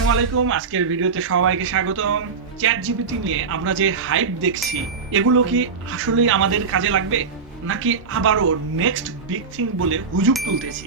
আসসালামু আলাইকুম। আজকের ভিডিওতে সবাইকে স্বাগতম। চ্যাট জিপিটি নিয়ে আমরা যে হাইপ দেখছি, এগুলো কি আসলেই আমাদের কাজে লাগবে, নাকি আবারও নেক্সট বিগ থিং বলে হুজুগ তুলতেছি?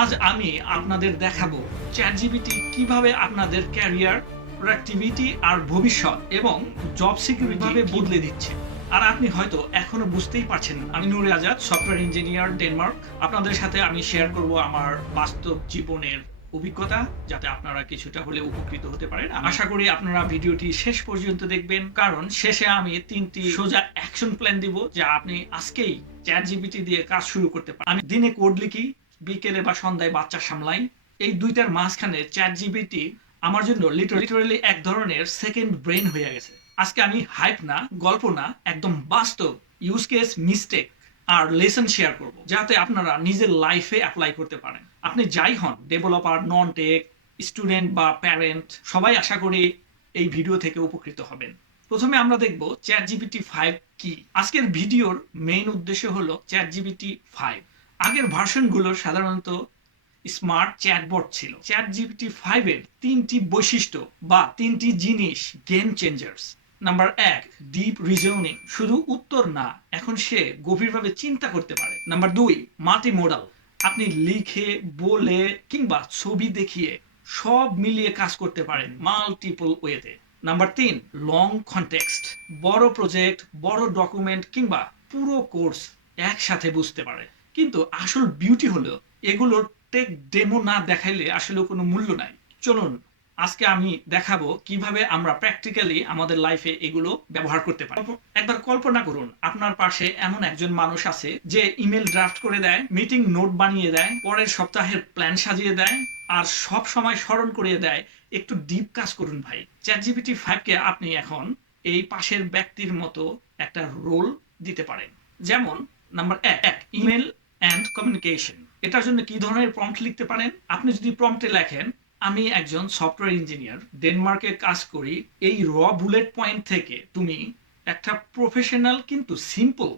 আজ আমি আপনাদের দেখাবো চ্যাট জিপিটি কিভাবে আপনাদের ক্যারিয়ার, প্রোডাক্টিভিটি আর ভবিষ্যৎ এবং জব সিকিউরিটি ভাবে বদলে দিচ্ছে। আর আপনি হয়তো এখনো বুঝতেই পারছেন না। আমি নূরে আজাদ, সফটওয়্যার ইঞ্জিনিয়ার, ডেনমার্ক। আপনাদের সাথে আমি শেয়ার করব আমার বাস্তব জীবনের অভিজ্ঞতা, যাতে আপনারা কিছুটা হলে উপকৃত হতে পারেন। আশা করি আপনারা ভিডিওটি শেষ পর্যন্ত দেখবেন, কারণ শেষে আমি 3টি সোজা অ্যাকশন প্ল্যান দিব যা আপনি আজকেই চ্যাট জিপিটি দিয়ে কাজ শুরু করতে পারেন। আমি দিনে কোড লিখি, বিকেলে বা সন্ধ্যায় বাচ্চা সামলাই। এই দুইটার মাঝখানে চ্যাট জিপিটি আমার জন্য লিটারালি এক ধরনের সেকেন্ড ব্রেন হয়ে গেছে। আজকে আমি হাইপ না, গল্প না, একদম বাস্তব ইউজ কেস, মিস্টেক আর লেসন শেয়ার করব, যাতে আপনারা নিজের লাইফে অ্যাপ্লাই করতে পারেন। আপনি যাই হন, ডেভেলপার, নন টেক, স্টুডেন্ট বা প্যারেন্ট, সবাই আশা করি এই ভিডিও থেকে উপকৃত হবেন। প্রথমে আমরা দেখব চ্যাট জিপিটি 5 কি। আজকের ভিডিওর মেইন উদ্দেশ্য হলো চ্যাট জিপিটি 5। আগের ভার্সনগুলোর সাধারণত স্মার্ট চ্যাটবট ছিল। চ্যাট জিপিটি 5 এর 3টি বৈশিষ্ট্য বা 3টি জিনিস game changers. Number 1, deep reasoning. শুধু উত্তর না, এখন সে গভীরভাবে চিন্তা করতে পারে। Number 2, multi modal. আপনি লিখে, বলে কিংবা ছবি দেখিয়ে সব মিলিয়ে কাজ করতে পারেন মাল্টিপল ওয়েতে। Number 3, long context. বড় প্রজেক্ট, বড় ডকুমেন্ট কিংবা পুরো কোর্স একসাথে বুঝতে পারে। কিন্তু আসল বিউটি হলো এগুলোর টেক ডেমো না দেখাইলে আসলে কোনো মূল্য নাই। চলুন আজকে আমি দেখাবো কিভাবে আমরা প্র্যাকটিক্যালি আমাদের লাইফে এগুলো ব্যবহার করতে পারি। একবার কল্পনা করুন, আপনার পাশে এমন একজন মানুষ আছে যে ইমেল ড্রাফট করে দেয়, মিটিং নোট বানিয়ে দেয়, পরের সপ্তাহের প্ল্যান সাজিয়ে দেয়, আর সব সময় স্মরণ করিয়ে দেয় একটু ডিপ কাজ করুন ভাই। চ্যাট জিপিটি 5 কে আপনি এখন এই পাশের ব্যক্তির মতো একটা রোল দিতে পারেন। যেমন নাম্বার 1, ইমেল অ্যান্ড কমিউনিকেশন। এটার জন্য কি ধরনের প্রম্পট লিখতে পারেন? আপনি যদি প্রম্পটে লেখেন, আমি একজন সফটওয়্যার ইঞ্জিনিয়ার, ডেনমার্কে কাজ করি, এই বুলেট পয়েন্ট থেকে তুমি একটা প্রফেশনাল কিন্তু সিম্পল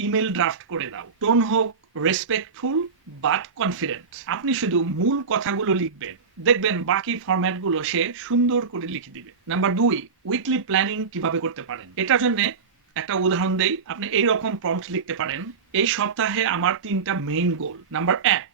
ইমেল ড্রাফট করে দাও। টোন হোক রেসপেক্টফুল বাট কনফিডেন্ট। আপনি শুধু মূল কথাগুলো লিখবেন, দেখবেন বাকি ফরম্যাটগুলো সে সুন্দর করে লিখে দিবে। নাম্বার 2, উইকলি প্ল্যানিং কিভাবে করতে পারেন। এটার জন্য একটা উদাহরণ দেই। আপনি এই রকম প্রম্পট লিখতে পারেন, এই সপ্তাহে আমার 3টা মেইন গোল। নাম্বার 1,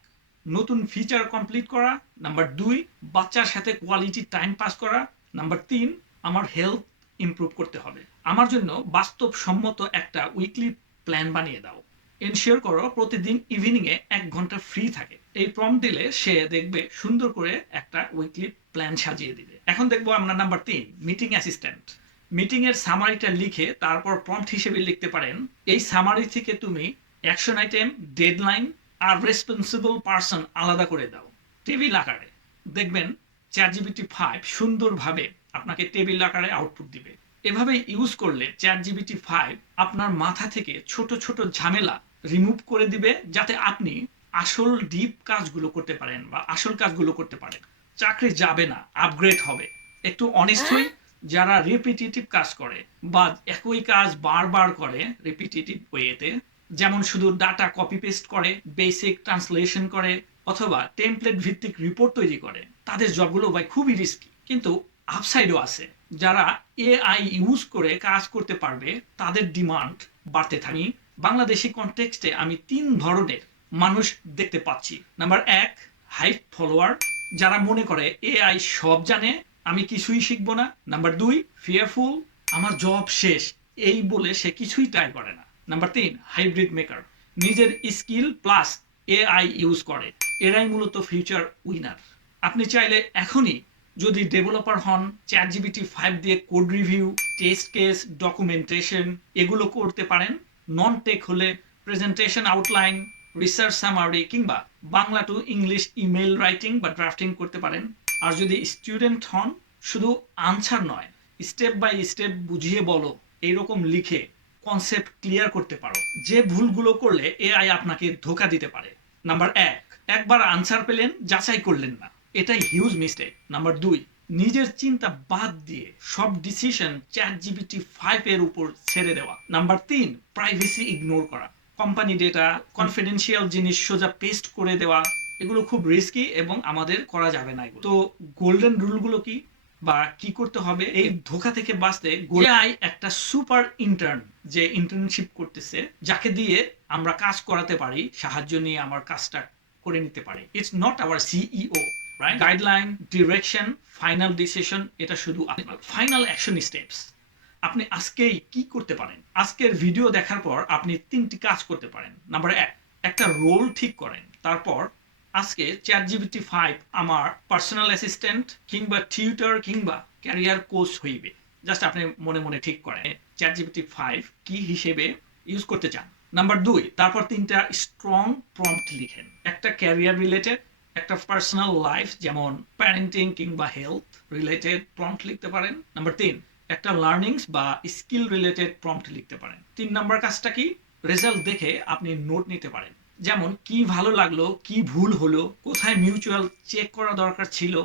নতুন ফিচার কমপ্লিট করা। নাম্বার 2, বাচ্চার সাথে কোয়ালিটি টাইম পাস করা। নাম্বার 3, আমার হেলথ ইমপ্রুভ করতে হবে। আমার জন্য বাস্তবসম্মত একটা উইকলি প্ল্যান বানিয়ে দাও। এনশিওর করো প্রতিদিন ইভিনিংয়ে 1 ঘন্টা ফ্রি থাকে। এই প্রম্পট দিলে সে দেখবে সুন্দর করে একটা উইকলি প্ল্যান সাজিয়ে দিবে। এখন দেখবো আমরা নাম্বার 3, মিটিং অ্যাসিস্ট্যান্ট। মিটিং এর সামারিটা লিখে তারপর প্রম্পট হিসেবে লিখতে পারেন, এই সামারি থেকে তুমি অ্যাকশন আইটেম, ডেডলাইন আর রেসপন্সিবল পারসন আলাদা করে দাও টেবিল আকারে। দেখবেন চ্যাট জিপিটি 5 সুন্দরভাবে আপনাকে টেবিল আকারে আউটপুট দিবে। এভাবে ইউজ করলে চ্যাট জিপিটি 5 আপনার মাথা থেকে ছোট ছোট ঝামেলা রিমুভ করে দিবে, যাতে আপনি আসল ডিপ কাজগুলো করতে পারেন বা আসল কাজগুলো করতে পারেন। চাকরি যাবে না, আপগ্রেড হবে। একটু অনেস্ট হই, যারা রিপিটিটিভ কাজ করে বা একই কাজ বারবার করে রিপিটিটিভ ওয়েতে, যেমন শুধু ডাটা কপি পেস্ট করে, বেসিক ট্রান্সলেশন করে অথবা টেমপ্লেট ভিত্তিক রিপোর্ট তৈরি করে, তাদের জবগুলো ভাই খুবই রিস্কি। কিন্তু আপসাইডও আছে, যারা এআই ইউজ করে কাজ করতে পারবে তাদের ডিমান্ড বাড়তে থাকে। বাংলাদেশি কনটেক্সটে আমি 3 ধরনের মানুষ দেখতে পাচ্ছি। নাম্বার 1, হাই ফলোয়ার, যারা মনে করে এআই সব জানে, আমি কিছুই শিখবো না। নাম্বার 2, ফিয়ারফুল, আমার জব শেষ এই বলে সে কিছুই ট্রাই করে না। নাম্বার 3, হাইব্রিড মেকার, নিজের স্কিল প্লাস এআই ইউজ করে। এরাই মূলত ফিউচার উইনার। আপনি চাইলে এখনই যদি ডেভেলপার হন, চ্যাট জিপিটি 5 দিয়ে code review, test case, documentation এগুলো করতে পারেন। নন টেক হলে প্রেজেন্টেশন আউটলাইন, রিসার্চ সামারি কিংবা Bangla to English email writing বা ড্রাফটিং করতে পারেন। আর যদি স্টুডেন্ট হন, শুধু আনসার নয়, স্টেপ বাই স্টেপ বুঝিয়ে বলো, এইরকম লিখে কনসেপ্ট ক্লিয়ার করতে পারো। যে ভুলগুলো করলে এআই আপনাকে ধোকা দিতে পারে। নাম্বার 1, একবার আনসার পেলেন, যাচাই করলেন না, এটাই হিউজ মিস্টেক। নাম্বার 2, নিজের চিন্তা বাদ দিয়ে সব ডিসিশন চ্যাট জিপিটি 5 এর উপর ছেড়ে দেওয়া। নাম্বার 3, প্রাইভেসি ইগনোর করা, কোম্পানি ডেটা, কনফিডেন্সিয়াল জিনিস সোজা পেস্ট করে দেওয়া। এগুলো খুব রিস্কি এবং আমাদের করা যাবে না এগুলো। তো গোল্ডেন রুলগুলো কি বা কি করতে হবে এই ধোঁকা থেকে বাঁচতে? এআই একটা সুপার ইন্টার্ন যে ইন্টার্নশিপ করতেছে, যাকে দিয়ে আমরা কাজ করাতে পারি, সাহায্য নিয়ে আমার কাজটা করে নিতে পারি। It's not our CEO, right? Guideline, direction, final decision, এটা শুধু ফাইনাল অ্যাকশন স্টেপস। আপনি আজকেই কি করতে পারেন? আজকের ভিডিও দেখার পর আপনি 3টি কাজ করতে পারেন। নাম্বার 1, একটা রোল ঠিক করেন। তারপর আজকে চ্যাটজিপিটি 5 আমার পার্সোনাল অ্যাসিস্ট্যান্ট কিংবা টিউটর কিংবা ক্যারিয়ার কোচ হইবে। জাস্ট আপনি মনে মনে ঠিক করেন চ্যাটজিপিটি 5 কি হিসেবে ইউজ করতে চান। নাম্বার 2, তারপর 3টা স্ট্রং প্রম্পট লিখেন। একটা ক্যারিয়ার রিলেটেড, একটা পার্সোনাল লাইফ যেমন প্যারেন্টিং কিংবা হেলথ রিলেটেড প্রম্পট লিখতে পারেন। নাম্বার 3, একটা লার্নিংস বা স্কিল রিলেটেড প্রম্পট লিখতে পারেন। 3 নাম্বার কাজটা কি? রেজাল্ট দেখে আপনি নোট নিতে পারেন। যেমন কি ভালো লাগলো, কি ভুল হলো, কোথায় মিউচুয়াল চেক করা দরকার ছিল।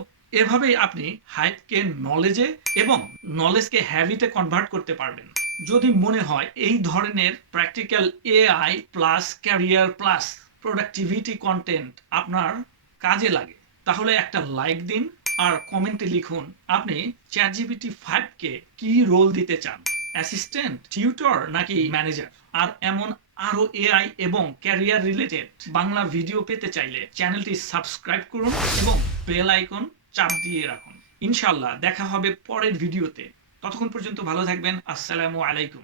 এভাবেই আপনি হাইপকে নলেজে এবং নলেজকে হ্যাবিটে কনভার্ট করতে পারবেন। যদি মনে হয় এই ধরনের practical AI plus career plus productivity content আপনার কাজে লাগে, তাহলে একটা লাইক দিন আর কমেন্টে লিখুন আপনি চ্যাটজিপিটি 5 কে কি রোল দিতে চান, অ্যাসিস্ট্যান্ট, টিউটর নাকি ম্যানেজার। আর এমন আরো এআই এবং ক্যারিয়ার রিলেটেড বাংলা ভিডিও পেতে চাইলে চ্যানেলটি সাবস্ক্রাইব করুন এবং বেল আইকন চাপ দিয়ে রাখুন। ইনশাআল্লাহ দেখা হবে পরের ভিডিওতে। ততক্ষণ পর্যন্ত ভালো থাকবেন। আসসালামু আলাইকুম।